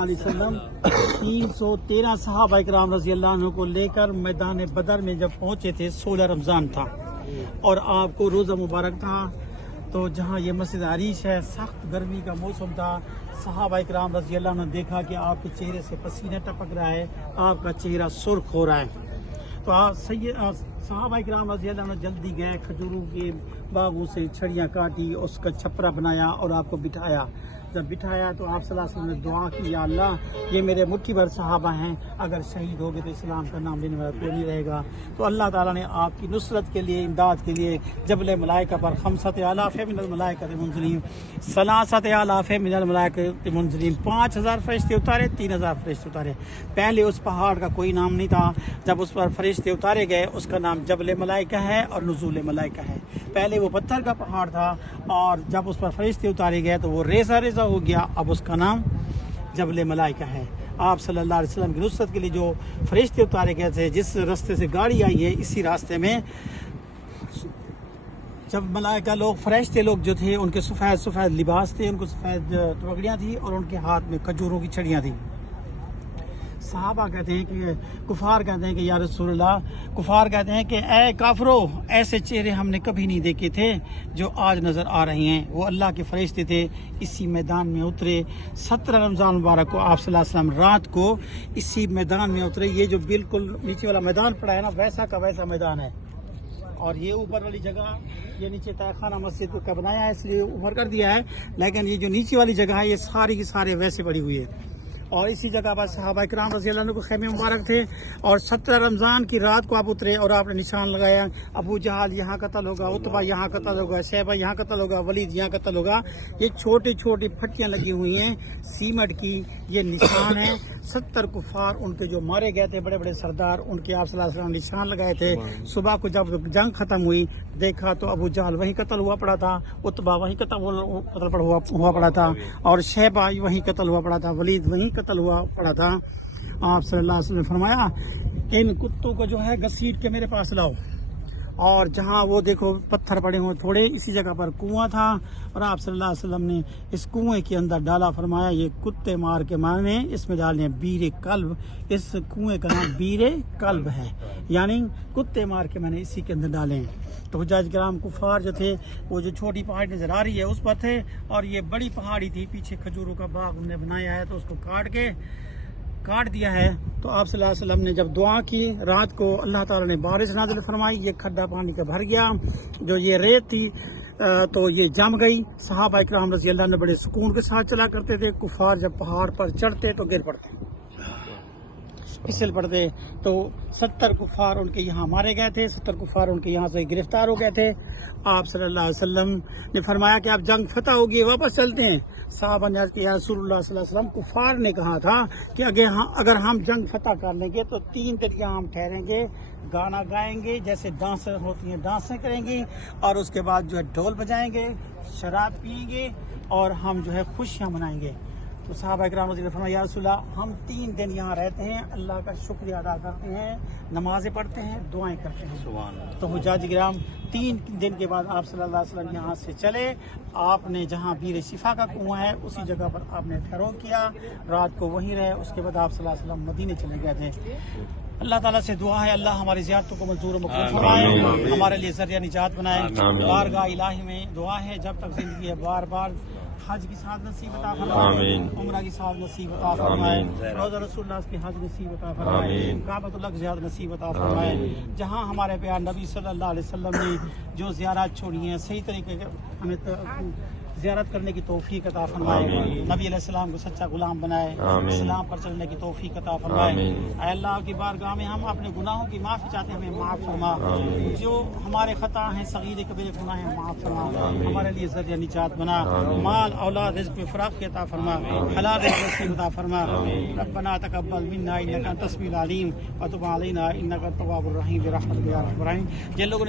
सल्लल्लाहु अलैहि वसल्लम 313 सहाबा इकराम रज़ी अल्लाह अन्हु को लेकर मैदान बदर में जब पहुंचे थे, 16 रमज़ान था और आपको रोज़ा मुबारक था। तो जहां ये मस्जिद अरीश है, सख्त गर्मी का मौसम था। सहाबा इकराम रज़ी अल्लाह अन्हु ने देखा कि आपके चेहरे से पसीना टपक रहा है, आपका चेहरा सुर्ख हो रहा है। तो सहाबा इकराम रज़ी अल्लाह अन्हु जल्दी गए, खजूरों के बागों से छड़ियाँ काटी, उसका छपरा बनाया और आपको बिठाया। जब बिठाया तो आप सल्लल्लाहु अलैहि वसल्लम ने दुआ की, या अल्लाह ये मेरे मुट्ठी भर सहाबा हैं, अगर शहीद हो गए तो इस्लाम का नाम लेने वाला कोई नहीं रहेगा। तो अल्लाह ताला ने आपकी नुसरत के लिए, इमदाद के लिए जबल मलाइका पर खमसत आलाफ मिनल मलाइकत मुनज़लिम, सलासत आलाफ मिनल मलाइकत मुनज़लिम, 5000 फरिश्ते उतारे, 3000 फरिश्ते उतारे। पहले उस पहाड़ का कोई नाम नहीं था, जब उस पर फरिश्ते उतारे गए उसका नाम जबल मलाइका है और नुज़ूल मलाइका है। पहले वो पत्थर का पहाड़ था और जब उस पर फरिश्ते उतारे गए तो वो रेजा रेजा हो गया, अब उसका नाम जबल मलाइका है। आप सल्लल्लाहु अलैहि वसल्लम की नुसरत के लिए जो फरिश्ते उतारे गए थे, जिस रास्ते से गाड़ी आई है, इसी रास्ते में जब मलाइका लोग, फरिश्ते लोग जो थे, उनके सफ़ेद सफ़ेद लिबास थे, उनको सफ़ेद पगड़ियाँ थी और उनके हाथ में खजूरों की छड़ियाँ थी। सहाबा कहते हैं कि कुफार कहते हैं कि या रसूलल्लाह, कुफार कहते हैं कि ए काफरो, ऐसे चेहरे हमने कभी नहीं देखे थे जो आज नज़र आ रहे हैं। वो अल्लाह के फरिश्ते थे, इसी मैदान में उतरे। 17 रमज़ान मुबारक को आप सल्लल्लाहु अलैहि वसल्लम रात को इसी मैदान में उतरे। ये जो बिल्कुल नीचे वाला मैदान पड़ा है ना, वैसा का वैसा मैदान है। और ये ऊपर वाली जगह, ये नीचे तहखाना मस्जिद का बनाया है इसलिए ऊपर कर दिया है, लेकिन ये जो नीचे वाली जगह है ये सारी की सारे वैसे पड़ी हुई है। और इसी जगह पर सहाबा इकराम रज़ी अल्लाह अन्हु को खैमे मुबारक थे। और 17 रमज़ान की रात को आप उतरे और आपने निशान लगाया, अबू जहाल यहाँ कत्ल होगा, उतबा यहाँ कत्ल होगा, शैबा यहाँ कत्ल होगा, वलीद यहाँ कत्ल होगा। ये छोटी छोटी फट्टियाँ लगी हुई हैं सीमेंट की, ये निशान है। 70 कुफार उनके जो मारे गए थे, बड़े बड़े सरदार, उनके आप सल्लल्लाहु अलैहि वसल्लम निशान लगाए थे। सुबह को जब जंग खत्म हुई, देखा तो अबू जहल वहीं कत्ल हुआ पड़ा था, उतबा वहीं कत्ल हुआ पड़ा था, और शैबा वहीं कत्ल हुआ पड़ा था, वलीद वहीं कत्ल हुआ पड़ा था। आप सल्लल्लाहु अलैहि वसल्लम ने फरमाया, इन कुत्तों को जो है घसीट के मेरे पास लाओ। और जहाँ वो देखो पत्थर पड़े हुए थोड़े, इसी जगह पर कुआं था और आप सल्लल्लाहु अलैहि वसल्लम ने इस कुएं के अंदर डाला। फरमाया ये कुत्ते मार के मारने, इसमें डालने बीरे कल्ब। इस कुएं का नाम बीरे कल्ब है, यानी कुत्ते मार के मैंने इसी के अंदर डाले हैं। तो हुज्जाज किराम कुफार जो थे, वो जो छोटी पहाड़ी नजर आ रही है उस पर थे, और ये बड़ी पहाड़ी थी, पीछे खजूरों का बाग उन्होंने बनाया है, तो उसको काट दिया है। तो आप सल्लल्लाहु अलैहि वसल्लम ने जब दुआ की रात को, अल्लाह ताला ने बारिश नाज़िल फरमाई, ये खड्डा पानी का भर गया। जो ये रेत थी तो ये जम गई। सहाबा इकराम रज़ी अल्लाह ने बड़े सुकून के साथ चला करते थे। कुफार जब पहाड़ पर चढ़ते तो गिर पड़ते, फिसल पड़ते। तो 70 कुफार उनके यहाँ मारे गए थे, 70 कुफार उनके यहाँ से गिरफ्तार हो गए थे। आप सल्लल्लाहु अलैहि वसल्लम ने फरमाया कि आप जंग फतह होगी, वापस चलते हैं। साहबा ने अर्ज़ किया, रसूलुल्लाह सल्लल्लाहु अलैहि वसल्लम, कुफार ने कहा था कि अगर हम जंग फतह कर लेंगे तो 3 दिन यहाँ हम ठहरेंगे, गाना गाएंगे, जैसे डांसर होती हैं डांसें करेंगे, और उसके बाद जो है ढोल बजाएंगे, शराब पिएंगे और हम जो है खुशियाँ मनाएंगे। तो साहबा इकराम ने फरमाया, या रसूलल्लाह, हम 3 दिन यहाँ रहते हैं, अल्लाह का शुक्रिया अदा करते हैं, नमाजें पढ़ते हैं, दुआएं करते हैं। तो हुज्जाज किराम 3 दिन के बाद आप सल्लल्लाहु अलैहि वसल्लम यहाँ से चले। आपने जहाँ बीर शिफा का कुआं है उसी जगह पर आपने ठहराव किया, रात को वहीं रहे। उसके बाद आप सल्लल्लाहु अलैहि वसल्लम मदीने चले गए थे। अल्लाह ताला से दुआ है, अल्लाह हमारी ज़ियारतों को मंजूर और मकबूल फरमाए, हमारे लिए ज़रिया निजात बनाए। बारगाह इलाही में दुआ है, जब तक जिंदगी है बार बार हज की साथ नसीब अता फरमाए, उम्रा की साथ नसीब अता फरमाए, रोज़ा रसूलुल्लाह की हज नसीब अता फरमाए, काबतुल्लाह की ज़ियारत नसीब अता फरमाए। जहाँ हमारे प्यार नबी सल्लल्लाहु अलैहि वसल्लम ने जो ज़ियारत छोड़ी हैं, सही तरीके से हमें ज़ियारत करने की तौफीक अता फरमाए। नबी अलैहिस्सलाम को सच्चा गुलाम बनाए, इस्लाम पर चलने की तौफीक अता फरमाए। अल्लाह की बारगाह में हम अपने गुनाहों की माफ़ी चाहते हैं, हमें माफ़ फरमा। जो हमारे ख़ता हैं, सगीर कबीर गुनाह हैं, माफ़ फरमा। हमारे लिए ज़रिया निजात बना, माल औलाद रिज़्क़ में फ़राख़ अता फरमा, हलाल रिज़्क़ नसीब अता फरमा। रब्बना तक़ब्बल मिन्ना इन्नका अंतस समीउल अलीम व तुब अलैना इन्नका तव्वाबुर रहीम बिरहमतिका या अरहमर राहिमीन। जिन लोगों ने